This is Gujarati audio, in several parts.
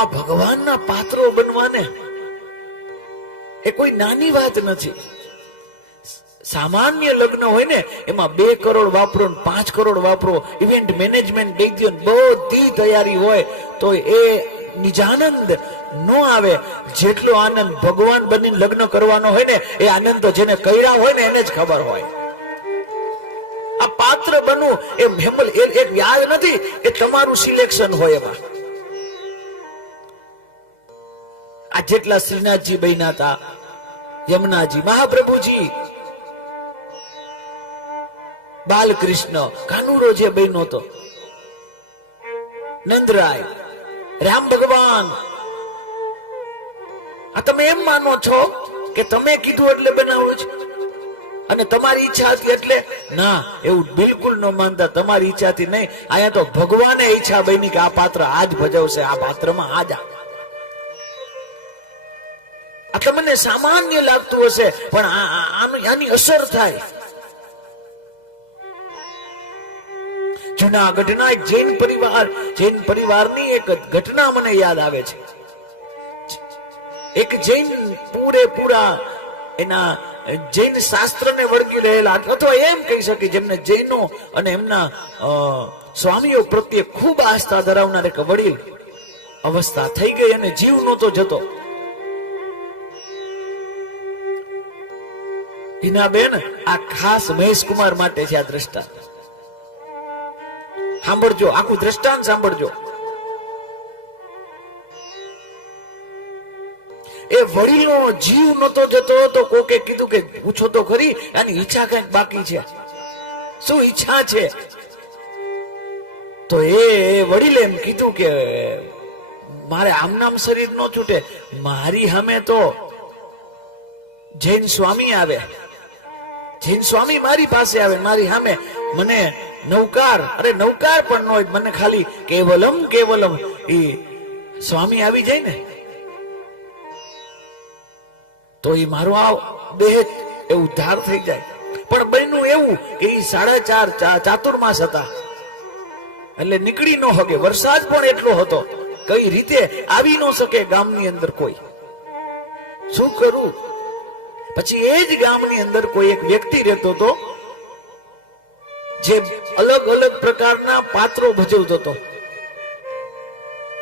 આ ભગવાનના પાત્રો બનવાને એ કોઈ નાની વાત નથી. સામાન્ય લગ્ન હોય ને એમાં 2 કરોડ વાપરો, 5 કરોડ વાપરો, ઇવેન્ટ મેનેજમેન્ટ દઈ દો, બધી તૈયારી હોય તો એ નિજાનંદ નો આવે જેટલો આનંદ ભગવાન બનીને લગ્ન કરવાનો હોય ને એ આનંદ તો જેને કર્યા હોય ને એને જ ખબર હોય. આ પાત્ર બનવું એ હેમલ એક વ્યાજ નથી, એ તમારું સિલેક્શન હોય. એમાં આ જેટલા શ્રીનાથજી બન્યા હતા, યમુનાજી, મહાપ્રભુજી, બાલકૃષ્ણ, કાનુડો જે બન્યો હતો, નંદરાય, રામ ભગવાન, આ તમે એમ માનો છો કે તમે કીધું એટલે બનાવો છો અને તમારી ઈચ્છા હતી એટલે? ના, એવું બિલકુલ ન માનતા. તમારી ઈચ્છાથી નહીં, અહીંયા તો ભગવાને ઈચ્છા બની કે આ પાત્ર આજ ભજવશે, આ પાત્રમાં આજ. આ તમને સામાન્ય લાગતું હશે પણ આની અસર થાય. જૂનાગઢના એક જૈન પરિવારની એક ઘટના મને યાદ આવે છે. એક જૈન પૂરેપૂરા એના જૈન શાસ્ત્રને વળગી રહેલા, અથવા એમ કહી શકે જેમને જૈનો અને એમના સ્વામીઓ પ્રત્યે ખૂબ આસ્થા ધરાવનાર એક વડીલ અવસ્થા થઈ ગઈ અને જીવ નહોતો જતો. હિનાબેન, આ ખાસ મહેશકુમાર માટે છે આ દ્રષ્ટાંત. સાંભળજો, આખું દ્રષ્ટાંત સાંભળજો. એ વડીલનો જીવ નતો જતો તો કોકે કીધું કે પૂછો તો ખરી આની ઈચ્છા કઈક બાકી છે, શું ઈચ્છા છે? તો એ વડીલે એમ કીધું કે મારે આમ નામ શરીર ન છૂટે, મારી સામે તો જૈન સ્વામી આવે, જૈન સ્વામી મારી પાસે આવે, મારી સામે મને નૌકાર, અરે નૌકાર પણ ન હોય, મને ખાલી કેવલમ કેવલમ એ સ્વામી આવી જાય ને તો એ મારો આ દેહ એ ઉદ્ધાર થઈ જાય. પણ બન્યું એવું કે એ 4.5 ચાતુર્માસ હતા એટલે નીકળી ન શકે, વરસાદ પણ એટલો હતો, કઈ રીતે આવી ન શકે ગામની અંદર કોઈ. શું કરું? પછી એ જ ગામની અંદર કોઈ એક વ્યક્તિ રહેતો હતો જે અલગ અલગ પ્રકારના પાત્રો ભજવતો હતો.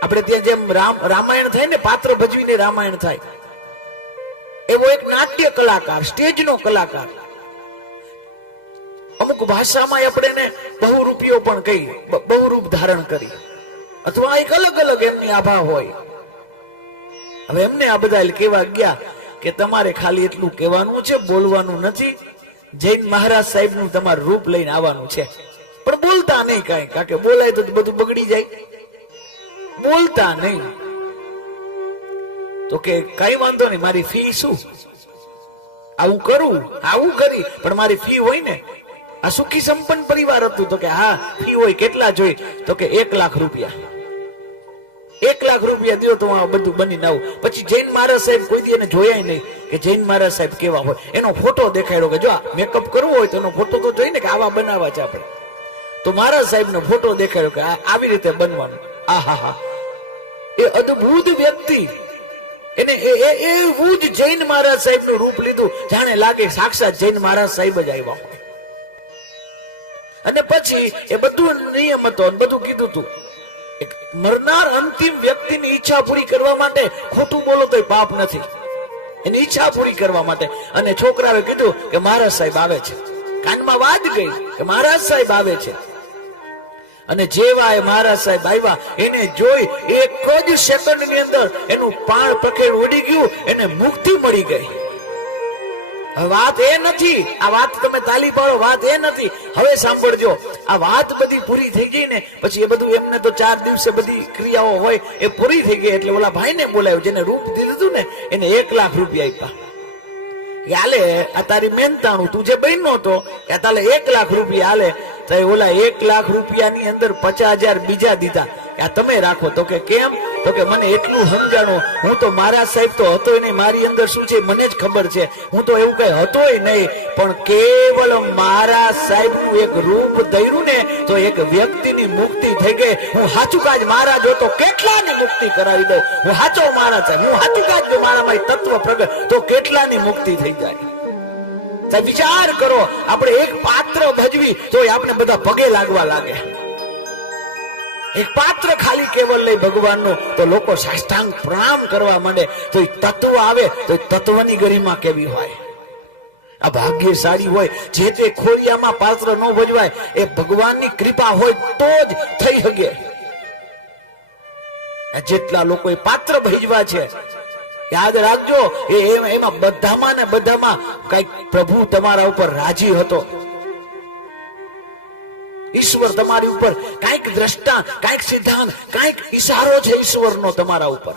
આપણે ત્યાં જેમ રામાયણ થાય ને, પાત્ર ભજવીને રામાયણ થાય, એવો એક નાટ્ય કલાકાર, સ્ટેજનો કલાકાર. અમુક ભાષામાં આપણે એને બહુરૂપિયો પણ કહી, બહુરૂપ ધારણ કરી, અથવા એક અલગ અલગ એમની આભા હોય. હવે એમને આ બધા કેવા ગયા કે તમારે ખાલી એટલું કહેવાનું છે, બોલવાનું નથી. જૈન મહારાજ સાહેબ નું તમારું રૂપ લઈને આવવાનું છે, પણ બોલતા નહીં કઈ, કારણ કે બોલાય તો બધું બગડી જાય. બોલતા નહીં. તો કે કઈ વાંધો નહીં, મારી ફી શું? આવું કરું, આવું કરી, પણ મારી ફી હોય ને. આ સુખી સંપન્ન પરિવાર હતું. તો કે હા, ફી હોય. કેટલા જોઈ? તો કે 1 લાખ રૂપિયા. 1 લાખ રૂપિયા દો તો આ બધું બનીને આવું. પછી જૈન મહારાજ સાહેબ કોઈ દી એને જોયા નહીં કે જૈન મહારાજ સાહેબ કેવા હોય. એનો ફોટો દેખાડ્યો કે જો મેકઅપ કરવો હોય તો એનો ફોટો તો જોઈને કે આવા બનાવવા છે આપણે. તો મહારાજ સાહેબ નો ફોટો દેખાડ્યો કે આવી રીતે બનવાનું. આહા, એ અદ્ભુત વ્યક્તિ, એને એવું જ જૈન મહારાજ સાહેબ નું રૂપ લીધું, જાણે લાગે સાક્ષાત જૈન મહારાજ સાહેબ જ આવ્યા હોય. અને પછી એ બધું નિયમ હતો, બધું કીધું હતું. મરનાર અંતિમ વ્યક્તિની ઈચ્છા પૂરી કરવા માટે ખોટું બોલો તો પાપ નથી, એની ઈચ્છા પૂરી કરવા માટે. અને છોકરાએ કીધું કે મહારાજ સાહેબ આવે છે. કાનમાં વાત ગઈ કે મહારાજ સાહેબ આવે છે. અને જેવા એ મહારાજ સાહેબ આવ્યા, એને જોઈ એક જ સેકન્ડ ની અંદર એનું પાણ પખેડ ઉડી ગયું, એને મુક્તિ મળી ગઈ. વાત એ નથી, આ વાત તમે તાલી પાડો, વાત એ નથી. હવે સાંભળજો, આ વાત બધી પૂરી થઈ ગઈ ને પછી એ બધું એમને તો 4 દિવસે બધી ક્રિયાઓ હોય એ પૂરી થઈ ગઈ. એટલે ઓલા ભાઈને બોલાવ્યો જેને રૂપ દીધું ને, એને 1 લાખ રૂપિયા આપ્યા. હાલે આ તારી મહેનતાણું, તું જે બન્યો હતો કે તાલે 1 લાખ રૂપિયા હાલે. તો ઓલા 1 લાખ રૂપિયાની અંદર 50,000 બીજા દીધા કે આ તમે રાખો. તો કે કેમ? તો કે મને એટલું સમજાણું, હું તો મહારાજ સાહેબ તો હતો નહીં, મારી અંદર શું છે મને જ ખબર છે, હું તો એવું કઈ હતોય નહીં, પણ કેવળ મહારાજ સાહેબ નું એક રૂપ ધર્યું ને તો એક વ્યક્તિની મુક્તિ થઈ ગઈ. હું સાચું કાજ મહારાજ હતો કેટલાની મુક્તિ કરાવી દઉં, હું સાચો મહારાજ સાહેબ, હું સાચું કાજ જો મારામાં તત્વ પ્રગટ તો કેટલાની મુક્તિ થઈ જાય. વિચાર કરો, આપણે એક પાત્ર ભજવી તો આપણે બધા પગે લાગવા લાગે. એક પાત્ર ખાલી કેવળ લઈ ભગવાનનું તો લોકો સાષ્ટાંગ પ્રણામ કરવા માંડે. તો એ તત્વ આવે તો તત્વની ગરિમા કેવી હોય. આ ભાગ્યશાળી હોય જે તે ખોરિયામાં પાત્ર ન ભજવાય, એ ભગવાનની કૃપા હોય તો જ થઈ શકે. જેટલા લોકો એ પાત્ર ભજવા છે યાદ રાખજો, એમાં બધામાં ને બધામાં કઈક પ્રભુ તમારા ઉપર રાજી હતો. ઈશ્વર તમારી ઉપર કઈક દ્રષ્ટા, કઈક સિદ્ધાંત, કઈક ઈશારો છે ઈશ્વરનો તમારા ઉપર.